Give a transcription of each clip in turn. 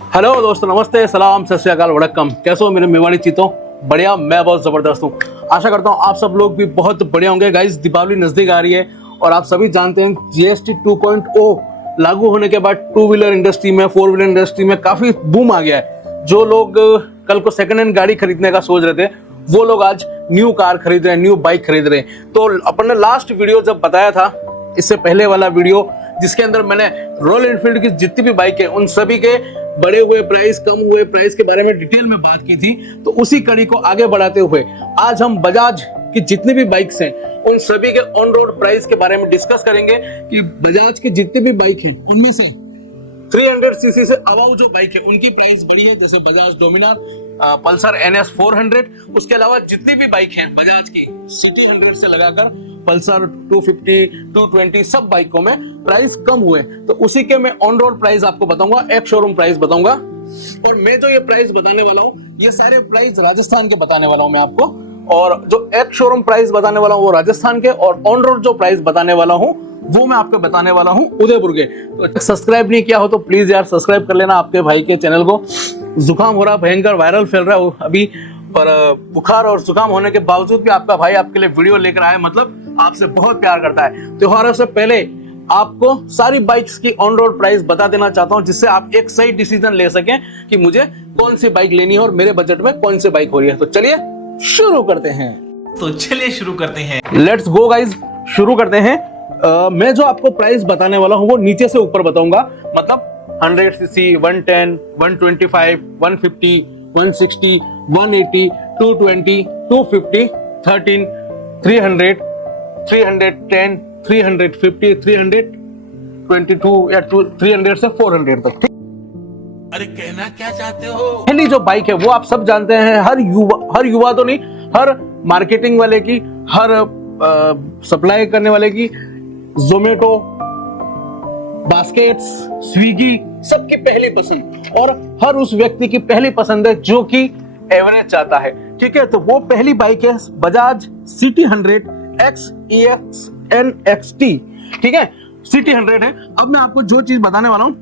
Hello दोस्तों, नमस्ते, सलाम, सत श्री अकाल, वड़क्कम। कैसे हो मेरे मेवाड़ी चीतों? बढ़िया, मैं बहुत जबरदस्त हूँ। आशा करता हूँ आप सब लोग भी बहुत बढ़िया होंगे। गाइस, दीपावली नजदीक आ रही है और आप सभी जानते हैं जीएसटी 2.0 लागू होने के बाद टू व्हीलर इंडस्ट्री में, फोर व्हीलर इंडस्ट्री में काफी बूम आ गया है। जो लोग कल को सेकंड हैंड गाड़ी खरीदने का सोच रहे थे, वो लोग आज न्यू कार खरीद रहे हैं, न्यू बाइक खरीद रहे हैं। तो अपन ने लास्ट वीडियो जब बताया था, इससे पहले वाला वीडियो जिसके अंदर मैंने रॉयल एनफील्ड की जितनी भी बाइक है उन सभी के बढ़े हुए प्राइस, कम हुए प्राइस के बारे में डिटेल में बात की थी। तो उसी कड़ी को आगे बढ़ाते हुए आज हम बजाज की जितनी भी बाइक्स हैं उन सभी के ऑन रोड प्राइस के बारे में डिस्कस करेंगे कि बजाज की जितनी भी बाइक हैं उनमें से 300 सीसी से अबाउ जो बाइक है उनकी प्राइस बढ़ी है। जैसे बजाज डोमिनार, पल्सर NS 400, उसके अलावा जितनी भी बाइक हैं बजाज की सिटी 100 से लगाकर पल्सर 250, 220 सब बाइकों में प्राइस कम हुए। तो उसी के मैं ऑन रोड प्राइस आपको बताऊंगा, एक शोरूम प्राइस बताऊंगा। और मैं जो ये प्राइस बताने वाला हूँ ये सारे प्राइस राजस्थान के बताने वाला हूँ मैं आपको। और जो एक शोरूम प्राइस बताने वाला हूँ वो राजस्थान के, और ऑन रोड जो प्राइस बताने वाला हूँ वो मैं आपको बताने वाला हूँ उदयपुर के। तो सब्सक्राइब नहीं किया हो तो प्लीज यार सब्सक्राइब कर लेना आपके भाई के चैनल को। जुकाम हो रहा, भयंकर वायरल फैल रहा है अभी, पर बुखार और जुकाम होने के बावजूद भी आपका भाई आपके लिए वीडियो लेकर आया, मतलब आपसे बहुत प्यार करता है। त्योहारों से पहले आपको सारी बाइक्स की ऑन रोड प्राइस बता देना चाहता हूं, जिससे आप एक सही डिसीजन ले सकें कि मुझे कौन सी बाइक लेनी है और मेरे बजट में कौन सी बाइक हो रही है। तो चलिए शुरू करते हैं। लेट्स गो गाइज, शुरू करते हैं। मैं जो आपको प्राइस बताने वाला हूं वो नीचे से ऊपर बताऊंगा, मतलब 100 सीसी, 110, 125, 150, 160, 180, 220, 250, 13, 300, 310, 350, 322 या 300 से 400 तक। अरे कहना क्या चाहते हो? पहली जो बाइक है वो आप सब जानते हैं, हर युवा तो नहीं, हर मार्केटिंग वाले की, हर सप्लाई करने वाले की, जोमेटो, बास्केट्स, स्विगी, सबकी पहली पसंद, और हर उस व्यक्ति की पहली पसंद है जो कि एवरेज चाहता है। ठीक है, तो वो पहली बाइक है Bajaj city 100 X EX NXT। ठीक है, सिटी 100 है। अब मैं आपको जो चीज बताने वाला हूं,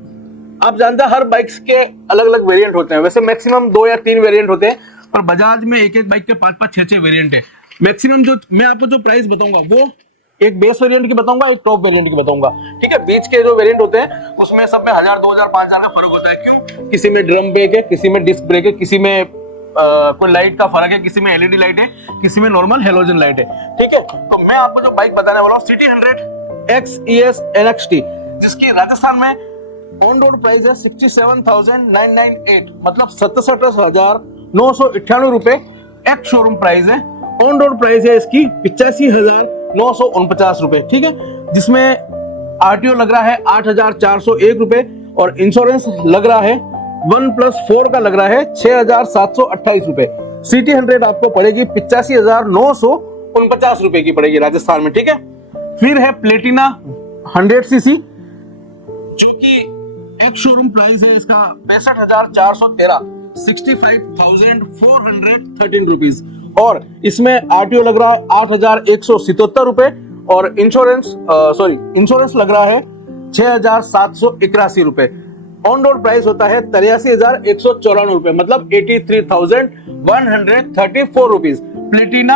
आप जानते हैं हर बाइक्स के अलग अलग वेरिएंट होते हैं। वैसे मैक्सिमम 2 या 3 वेरिएंट होते हैं, पर बजाज में एक एक बाइक के 5-5, 6-6 वेरिएंट है मैक्सिमम। जो मैं आपको जो प्राइस बताऊंगा वो एक बेस वेरिएंट की बताऊंगा, एक टॉप वेरिएंट की बताऊंगा। ठीक है, बीच के जो वेरिएंट होते हैं उसमें सब में 1000, 2000, 5000 का फर्क होता है। क्यों? किसी में ड्रम ब्रेक है, किसी में डिस्क ब्रेक है, किसी में कोई लाइट का फर्क है, किसी में LED लाइट है, किसी में नॉर्मल हेलोजन लाइट है। ठीक है, तो मैं आपको जो बाइक बताने वाला हूँ सिटी 100 X ES NXT, जिसकी राजस्थान में ऑन रोड प्राइस है 67,998, मतलब 67,998 रुपए एक शोरूम प्राइस है। ऑन रोड प्राइस है इसकी 85,949 रुपए। ठीक है, जिसमें RTO लग रहा है 8,401 रुपए, और इंश्योरेंस लग रहा है 1+4 का लग रहा है 6,728 रुपए। सिटी 100 आपको पड़ेगी 85,949 रुपए की पड़ेगी राजस्थान में। ठीक है, फिर है प्लेटिना 100 सीसी, जो कि एक शोरूम प्राइस है इसका 65,413, 65,413 रुपीज, और इसमें RTO लग रहा है 8,177 रुपए, और इंश्योरेंस लग रहा है 6,781 रुपए। ऑन रोड प्राइस होता है 83,194 रुपए, मतलब 83,134 रुपीज प्लेटिना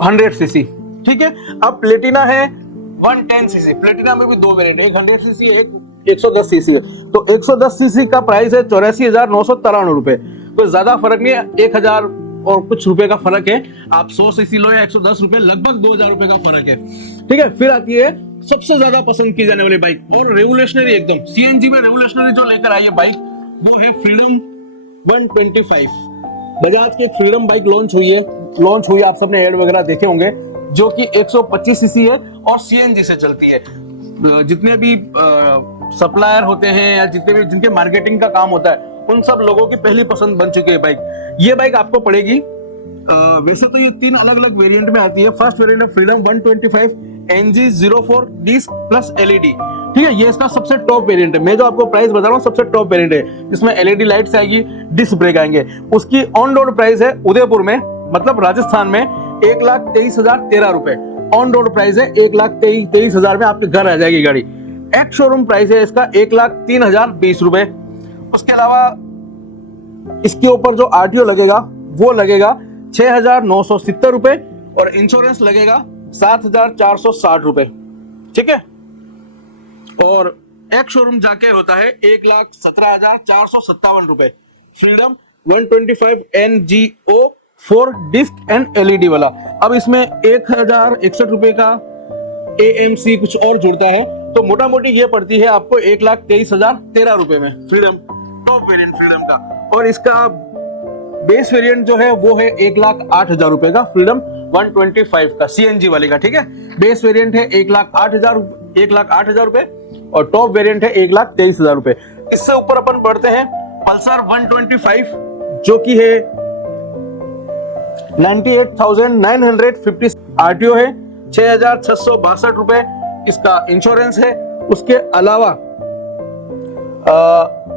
100 सीसी। ठीक है, अब प्लेटिना है 110 सीसी। प्लेटिना में भी 2 वेरिएंट है, एक 100 सीसी है, एक 110 सीसी है। तो 110 सीसी का प्राइस है 84,993 रुपए। कोई ज्यादा फर्क नहीं है, 1000 और कुछ रुपए का फर्क है। आप 100 सीसी लो या 110 रुपए, लगभग 2000 रुपए का फर्क है। ठीक है, फिर आती है सबसे ज्यादा पसंद की जाने वाली बाइक, और रेवोल्यूशनरी एकदम CNG में रेवोल्यूशनरी जो लेकर आई है बाइक, वो है फ्रीडम 125। बजाज की एक फ्रीडम बाइक लॉन्च हुई है, आप सबने एड वगैरह देखे होंगे, जो कि 125 सीसी है और CNG से चलती है। जितने भी सप्लायर होते हैं या जितने भी जिनके मार्केटिंग का काम होता है, उन सब लोगों की पहली पसंद बन चुकी है बाइक। ये बाइक आपको पड़ेगी, वैसे तो ये 3 अलग अलग वेरिएंट में आती है। फर्स्ट वेरिएंट है Freedom 125 NG04 disc plus LED। ठीक है, ये इसका सबसे टॉप वेरिएंट है। मैं जो आपको प्राइस बता रहा हूँ सबसे टॉप वेरिएंट है, जिसमें LED लाइट्स आएगी, डिस्क ब्रेक आएंगे। उसकी ऑन रोड प्राइस है उदयपुर में, मतलब राजस्थान में, 1,23,013 रुपए। ऑन रोड प्राइस है 1,23,000 में आपके घर आ जाएगी गाड़ी। एक्स शोरूम प्राइस है इसका 1,03,020 रुपए। उसके अलावा इसके ऊपर जो आरटीओ लगेगा वो लगेगा 6,970 रुपए और इंश्योरेंस लगेगा 7,460 रुपए, ठीक है। और एक शोरूम जाके होता है 1,17,457 रुपए। Freedom 125 NGO 4 disc and LED वाला। अब इसमें 1,061 रुपए का AMC कुछ और जुड़ता है, तो मोटा मोटी ये पड़ती है आपको 1,23,013 रुपए में फ्रीडम, टॉप वेरिएंट फ्रीडम का। और इसका बेस वेरिएंट जो है वो है 1,08,000 रुपए का फ्रीडम 125 का CNG वाले का, ठीक है। बेस वेरिएंट है 1,08,000 रुपए और टॉप वेरिएंट है 1,23,000 रुपए। इससे ऊपर अपन बढ़ते हैं पल्सर 125 जो कि है 98,950 आरटीओ है, 6,662 रुपए इसका इंश्योरेंस है। उसके अलावा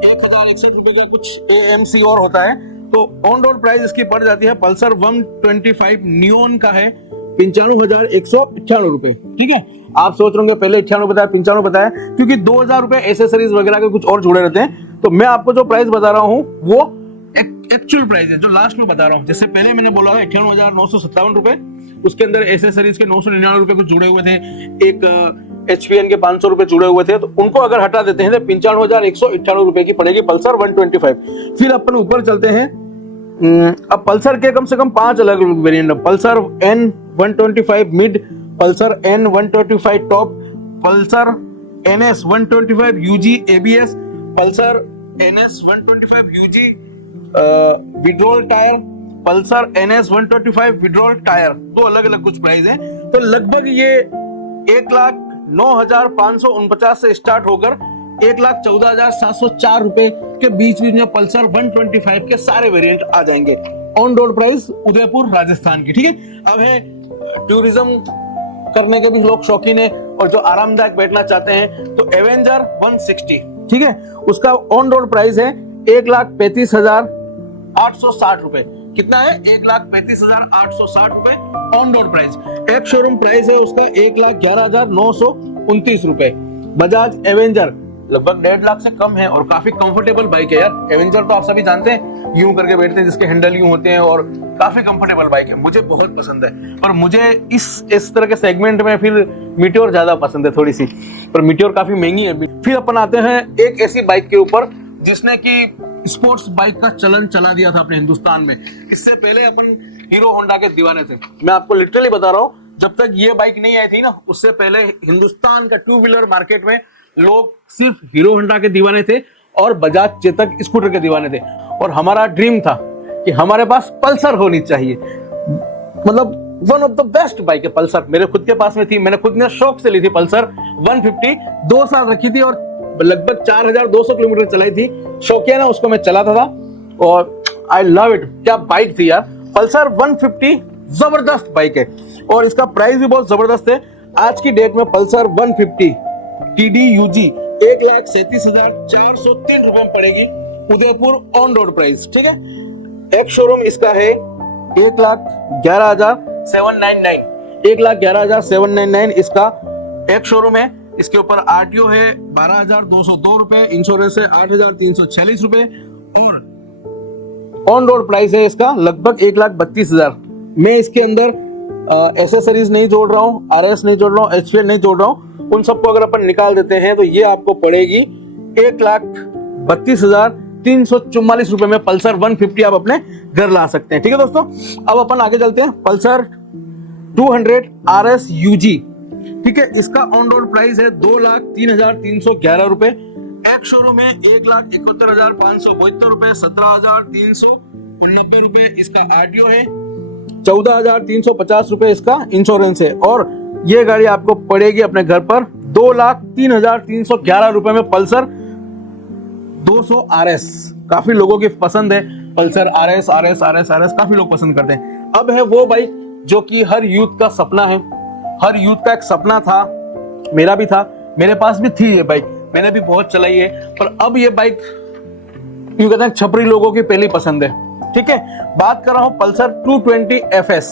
1,061 रुपए का कुछ AMC और होता है, तो ऑन रोड प्राइस इसकी पड़ जाती है पल्सर 125 नियोन का है 95,198 रुपए, ठीक है। आप सोच रहे होंगे पहले 98 बताया 95 बताया, क्योंकि 2,000 रुपए एसेसरीज वगैरह के कुछ और जुड़े रहते हैं। तो मैं आपको जो प्राइस बता रहा हूँ वो एक्चुअल प्राइस है जो लास्ट में बता रहा हूँ। जैसे पहले मैंने बोला था 98,957 रुपए, उसके अंदर एसेसरीज के 999 रुपए कुछ जुड़े हुए थे, एक HPN के 500 रुपए जुड़े हुए थे, तो उनको अगर हटा देते हैं तो 95,198 रुपए की पड़ेगी पल्सर 125। फिर अपन ऊपर चलते हैं। अब पल्सर के कम से कम 5 अलग अलग वेरिएंट है। Pulsar N125 mid, Pulsar N125 top, Pulsar NS 125 UG ABS, Pulsar NS 125 UG withdrawal tyre, Pulsar NS 125 withdrawal tyre. दो अलग अलग कुछ प्राइस हैं, तो लगभग ये 1,09,549 से स्टार्ट होकर 1,14,704 रुपए के बीच में पल्सर 125 के सारे वेरिएंट आ जाएंगे। On road price Udaipur Rajasthan की, ठीक है। अब है टूरिज्म करने के भी लोग शौकीन है और जो आरामदायक बैठना चाहते हैं, तो एवेंजर 160, ठीक है। उसका ऑन रोड प्राइस है 1,35,860 रुपए। कितना है? 1,35,860 रुपए ऑन रोड प्राइस। एक शोरूम प्राइस है उसका 1,11,929 रुपए। बजाज एवेंजर लगभग 1.5 लाख से कम है और काफी कंफर्टेबल बाइक है यार। एवेंजर तो आप सभी जानते हैं, यूं करके बैठते हैं, जिसके हैंडल यूं होते हैं और काफी कंफर्टेबल बाइक है, मुझे बहुत पसंद है। पर मुझे इस तरह के सेगमेंट में फिर मीटियोर ज्यादा पसंद है थोड़ी सी, पर मीटियोर काफी महंगी है। फिर अपन आते हैं एक ऐसी बाइक के ऊपर जिसने की स्पोर्ट्स बाइक का चलन चला दिया था अपने हिंदुस्तान में। इससे पहले अपन हीरो होंडा के दीवाने थे। मैं आपको लिटरली बता रहा हूँ, जब तक ये बाइक नहीं आई थी ना, उससे पहले हिंदुस्तान का 2 व्हीलर मार्केट में लोग सिर्फ हीरो होंडा के दीवाने थे और बजाज चेतक स्कूटर के दीवाने थे। और हमारा ड्रीम था कि हमारे पास पल्सर होनी चाहिए, मतलब one of the best bike है पल्सर। मेरे खुद के पास में थी, मैंने खुद ने शौक से ली थी पल्सर 150, 2 साल रखी थी और लगभग 4,200 किलोमीटर चलाई थी। शौकिया ना उसको मैं चलाता था और आई लव इट। क्या बाइक थी यार, पल्सर 150 जबरदस्त बाइक है और इसका प्राइस भी बहुत जबरदस्त है। आज की डेट में पल्सर 150 TDUG 1,37,403 रुपए में पड़ेगी उदयपुर ऑन रोड प्राइस, ठीक है। एक शोरूम इसका है 1,11,799, 1,11,799 इसका एक शोरूम है। इसके ऊपर आरटीओ है 12,202 रुपए, इंश्योरेंस है 8,346 रुपए और ऑन रोड प्राइस है इसका लगभग 1,32,000। मैं इसके अंदर एसेसरीज नहीं जोड़ रहा हूँ, RS नहीं जोड़ रहा हूँ, HPN नहीं जोड़ रहा हूँ। उन सबको अगर अपन निकाल देते हैं तो ये आपको पड़ेगी 1,32,344 रुपए में पल्सर 150 आप अपने घर ला सकते हैं, ठीक है दोस्तों। अब अपन आगे चलते हैं पल्सर 200 RS UG, ठीक है। इसका ऑन रोड प्राइस है 2,03,311 रुपए। एक शोरूम है 1,71,572 रुपए, 17,389 रुपए इसका आरटीओ है, 14,350 रुपए इसका इंश्योरेंस है और ये गाड़ी आपको पड़ेगी अपने घर पर 2,03,311 रुपए में पल्सर 200 RS। काफी लोगों की पसंद है पल्सर RS काफी लोग पसंद करते हैं। अब है वो बाइक जो कि हर यूथ का सपना है, हर यूथ का एक सपना था, मेरा भी था, मेरे पास भी थी ये बाइक, मैंने भी बहुत चलाई है। पर अब ये बाइक यूं कहते हैं छपरी लोगों की पहली पसंद है, ठीक है। बात कर रहा हूं Pulsar 220 FS,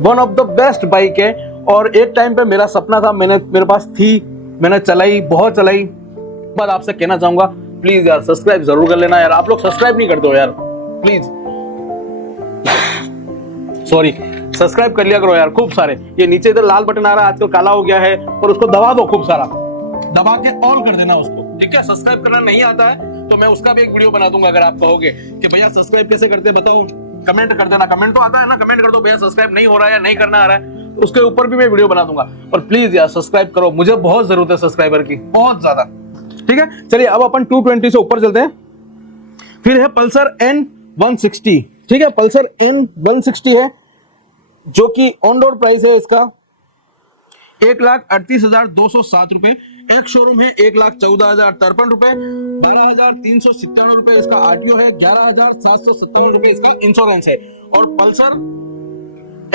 one of the best bike है और एक टाइम पे मेरा सपना था, मेरे पास थी, मैंने चलाई, बहुत चलाई। पर आपसे कहना चाहूंगा प्लीज यार सब्सक्राइब जरूर कर लेना यार, आप लोग सब्सक्राइब नहीं करते हो यार, प्लीज सॉरी सब्सक्राइब कर लिया करो यार खूब सारे। ये नीचे इधर लाल बटन आ रहा है, आजकल काला हो गया है, और उसको दबा दो खूब सारा, दबा के ऑल कर देना उसको, ठीक है। सब्सक्राइब करना नहीं आता है तो मैं उसका भी एक वीडियो बना दूंगा, अगर आप कहोगे कि भैया सब्सक्राइब कैसे करते हैं बताओ, कमेंट कर देना। कमेंट तो आता है ना, कमेंट कर दो भैया सब्सक्राइब नहीं हो रहा है या नहीं करना आ रहा है, उसके ऊपर भी मैं वीडियो बना दूंगा। और प्लीज यार सब्सक्राइब करो, मुझे बहुत जरूरत है सब्सक्राइबर की, बहुत ज्यादा, ठीक है। चलिए अब अपन 220 से ऊपर चलते हैं। फिर है पल्सर N160, ठीक है। पल्सर N160 है जो कि ऑन रोड प्राइस है इसका 1,38,207 रुपए। एक शोरूम है 1,14,053 रुपए, 12,397 रुपए इसका आरटीओ है, 11,757 रुपए इसका इंश्योरेंस है। और पल्सर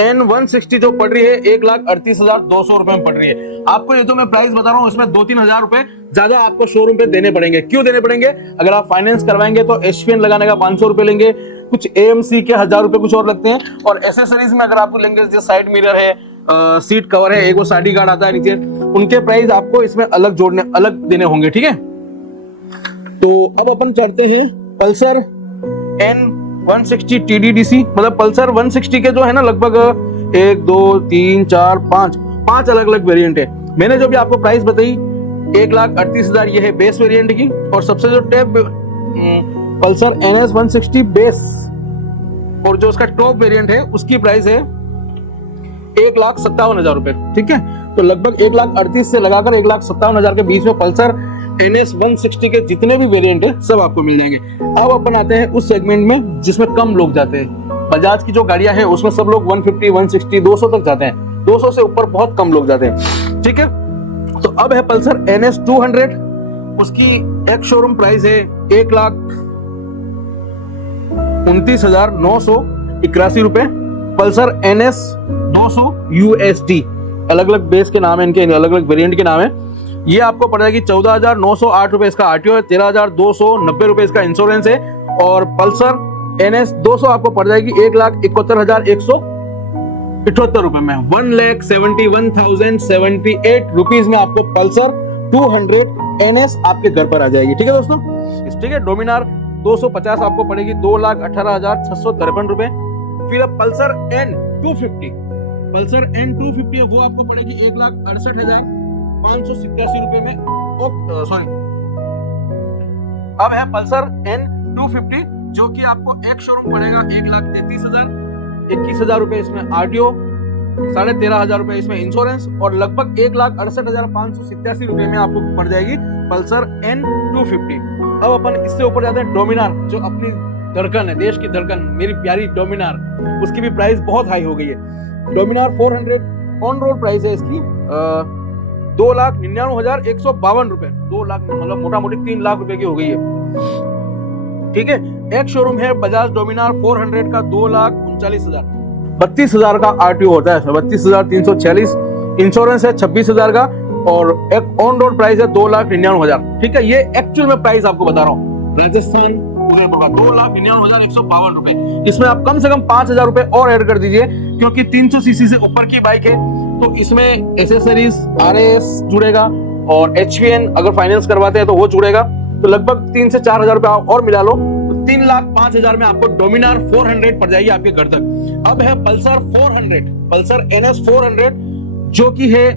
N160 जो पड़ रही है 1,38,200 रुपए में पड़ रही है। आपको ये तो मैं प्राइस बता रहा हूँ, इसमें 2-3 हजार रुपए ज्यादा आपको शोरूम पे देने पड़ेंगे। क्यों देने पड़ेंगे? अगर आप फाइनेंस करवाएंगे तो HPN लगाने का 500 रुपए लेंगे, कुछ AMC के 1000 रुपए कुछ और लगते हैं, और एसेसरीज में अगर आपको लेंगे जैसे साइड मिरर है, सीट कवर है, एक वो साइड गार्ड आता है नीचे, उनके प्राइस आपको इसमें अलग जोड़ने, अलग देने होंगे, ठीक है। तो अब अपन चलते हैं पल्सर N160 TDDC, मतलब पल्सर 160 के जो है ना लगभग 1 2 3 4 5 अलग अलग वेरिएंट है। मैंने जो भी आपको प्राइस बताई 1,38,000 ये है बेस वेरिएंट की, और सबसे जो टॉप पल्सर NS160 बेस और जो उसका टॉप वेरिएंट है उसकी प्राइस है 1,57,000 रुपए, ठीक है। तो लगभग 1,38,000 से लगाकर 1,57,000 के बीच में पल्सर NS160 के जितने भी वेरिएंट है सब आपको मिल जाएंगे। अब अपन आते हैं उस सेगमेंट में जिसमें कम लोग जाते हैं। बजाज की जो गाड़ियां हैं उसमें सब लोग 150, 160, 200 तक जाते हैं, 200 से ऊपर बहुत कम लोग जाते हैं, ठीक है। तो अब है पल्सर NS200, उसकी एक शोरूम प्राइस है 1,29,981 रुपए। पल्सर NS200 USD, अलग अलग बेस के नाम है इनके, अलग अलग वेरिएंट के नाम है। ये आपको पड़ जाएगी 14,908 रुपए इसका आरटीओ है, 13,290 रुपए इसका इंश्योरेंस है। और पल्सर NS200 आपको पड़ जाएगी 1,71,178 रुपए में, 1,71,078 रुपीज में आपको पल्सर 200 NS आपके घर पर आ जाएगी, ठीक है दोस्तों। ठीक है, डोमिनार 250 आपको पड़ेगी 2,18,653 रुपए। फिर अब पल्सर N250, पल्सर N250 है वो आपको पड़ेगी 1,68,587 रुपए में, सॉरी। अब है पल्सर N250 जो कि आपको एक शोरूम पड़ेगा 1,33,000, 21,000 रुपए इसमें आरटीओ, 13,500 रुपए इसमें इंश्योरेंस, और लगभग 1,68,587 रुपए में आपको पड़ जाएगी पल्सर N250। अब अपन इससे ऊपर जाते हैं डोमिनार, जो अपनी धड़कन है, देश की धड़कन, मेरी प्यारी डोमिनार, उसकी भी प्राइस बहुत हाई हो गई है। डोमिनार 400 ऑन रोड प्राइस है इसकी 2,99,152 रुपए, 2 लाख मतलब मोटा मोटी 3 लाख रुपए की हो गई है, ठीक है। एक शोरूम है बजाज डोमिनार 400 का 2,39,000, 32,000 का आरटीओ होता है, 32,346, इंश्योरेंस है 26,000 का, और एक ऑन रोड प्राइस है 2,99,000, ठीक है। ये एक्चुअल में प्राइस आपको बता रहा हूँ, राजस्थान 2,99,152 रुपए। इसमें आप कम से कम 5,000 रुपए और ऐड कर दीजिए, क्योंकि 300 सीसी से ऊपर की बाइक है तो इसमें एसेसरीज RS जुड़ेगा, और HPN अगर फाइनेंस करवाते हैं तो वो जुड़ेगा, तो लगभग 3 से 4,000 रुपए और मिला लो तो 3,05,000 में आपको डोमिनार 400 पड़ जाएगी आपके घर तक। अब है पल्सर 400, पल्सर NS400 जो कि है,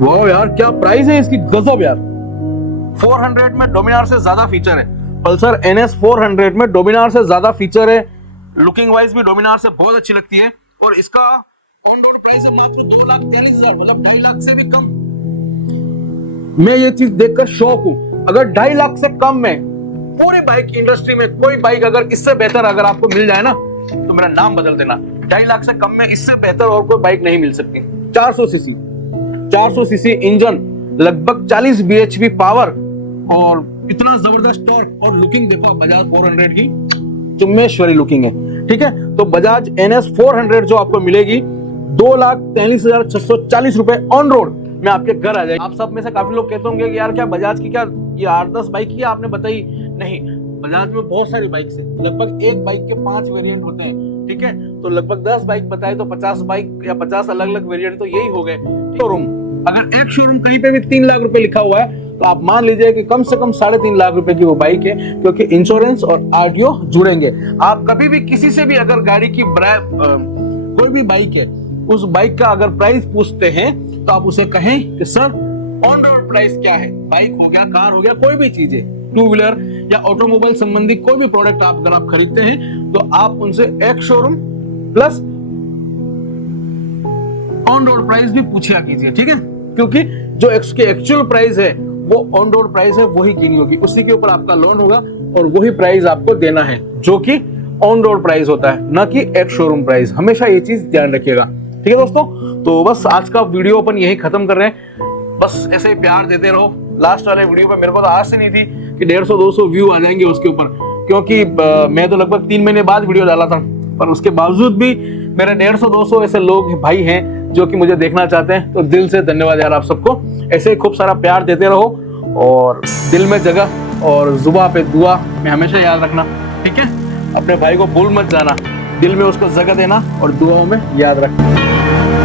वाह यार क्या प्राइस है इसकी, गजब यार। 400 में डोमिनार से ज्यादा फीचर है, पल्सर NS400 में डोमिनार से ज्यादा फीचर है, लुकिंग वाइज भी डोमिनार से बहुत अच्छी लगती है, और इसका ऑन रोड प्राइस है मात्र 2,43,000, मतलब 2.5 लाख से भी कम। मैं ये चीज देखकर शौक हूं, अगर 2.5 लाख से कम में पूरी बाइक इंडस्ट्री में कोई बाइक अगर इससे बेहतर अगर आपको मिल जाए ना तो मेरा नाम बदल देना। 2.5 लाख से कम में इससे बेहतर और कोई बाइक नहीं मिल सकती। 400 सीसी इंजन, लगभग 40 bhp पावर, और इतना जबरदस्त टॉर्क, और लुकिंग देखो बजाज 400 की चुम्मेश्वरी लुकिंग है, ठीक है। तो बजाज NS400 जो आपको मिलेगी 2,43,640 रुपए ऑन रोड में आपके घर आ जाएगी। आप सब में से काफी लोग कहते होंगे कि यार क्या बजाज की क्या ये 8-10 बाइक ही आपने बताई, नहीं, बजाज में बहुत सारी बाइक है, लगभग एक बाइक के 5 वेरिएंट होते हैं, ठीक है। तो लगभग 10 बाइक बताए तो 50 बाइक या 50 अलग अलग वेरिएंट तो यही हो गए। शोरूम अगर एक शोरूम कहीं पे भी 3 लाख रुपए लिखा हुआ है तो आप मान लीजिए कि कम से कम 3.5 लाख रुपए की वो बाइक है, क्योंकि इंश्योरेंस और आरटीओ जुड़ेंगे। आप कभी भी किसी से भी अगर गाड़ी की कोई भी बाइक है, उस बाइक का अगर प्राइस पूछते हैं तो आप उसे कहें कि सर ऑन रोड प्राइस क्या है। बाइक हो गया, कार हो गया, कोई भी चीज है, टू व्हीलर या ऑटोमोबाइल संबंधी कोई भी प्रोडक्ट आप अगर आप खरीदते हैं तो आप उनसे एक showroom plus on road price भी पूछा कीजिए, ठीक है। क्योंकि जो इसके एक्चुअल प्राइस है वो ऑन रोड प्राइस है, वही गिनी होगी, उसी के ऊपर आपका लोन होगा और वही प्राइस आपको देना है, जो कि ऑन रोड प्राइस होता है, ना कि एक शोरूम प्राइस। हमेशा ये चीज ध्यान रखिएगा, ठीक है दोस्तों। तो बस आज का वीडियो अपन यही खत्म कर रहे हैं। बस ऐसे ही प्यार देते रहो। लास्ट वाले वीडियो पे मेरे को तो आस से नहीं थी कि 150-200 व्यू आ जाएंगे उसके ऊपर, क्योंकि मैं तो लगभग 3 महीने बाद वीडियो डाला था, पर उसके बावजूद भी मेरे 150-200 ऐसे लोग भाई हैं जो कि मुझे देखना चाहते हैं। तो दिल से धन्यवाद यार आप सबको। ऐसे ही खूब सारा प्यार देते रहो और दिल में जगह और जुबान पे दुआ में हमेशा याद रखना, ठीक है। अपने भाई को भूल मत जाना, दिल में उसको जगह देना और दुआओं में याद रखना।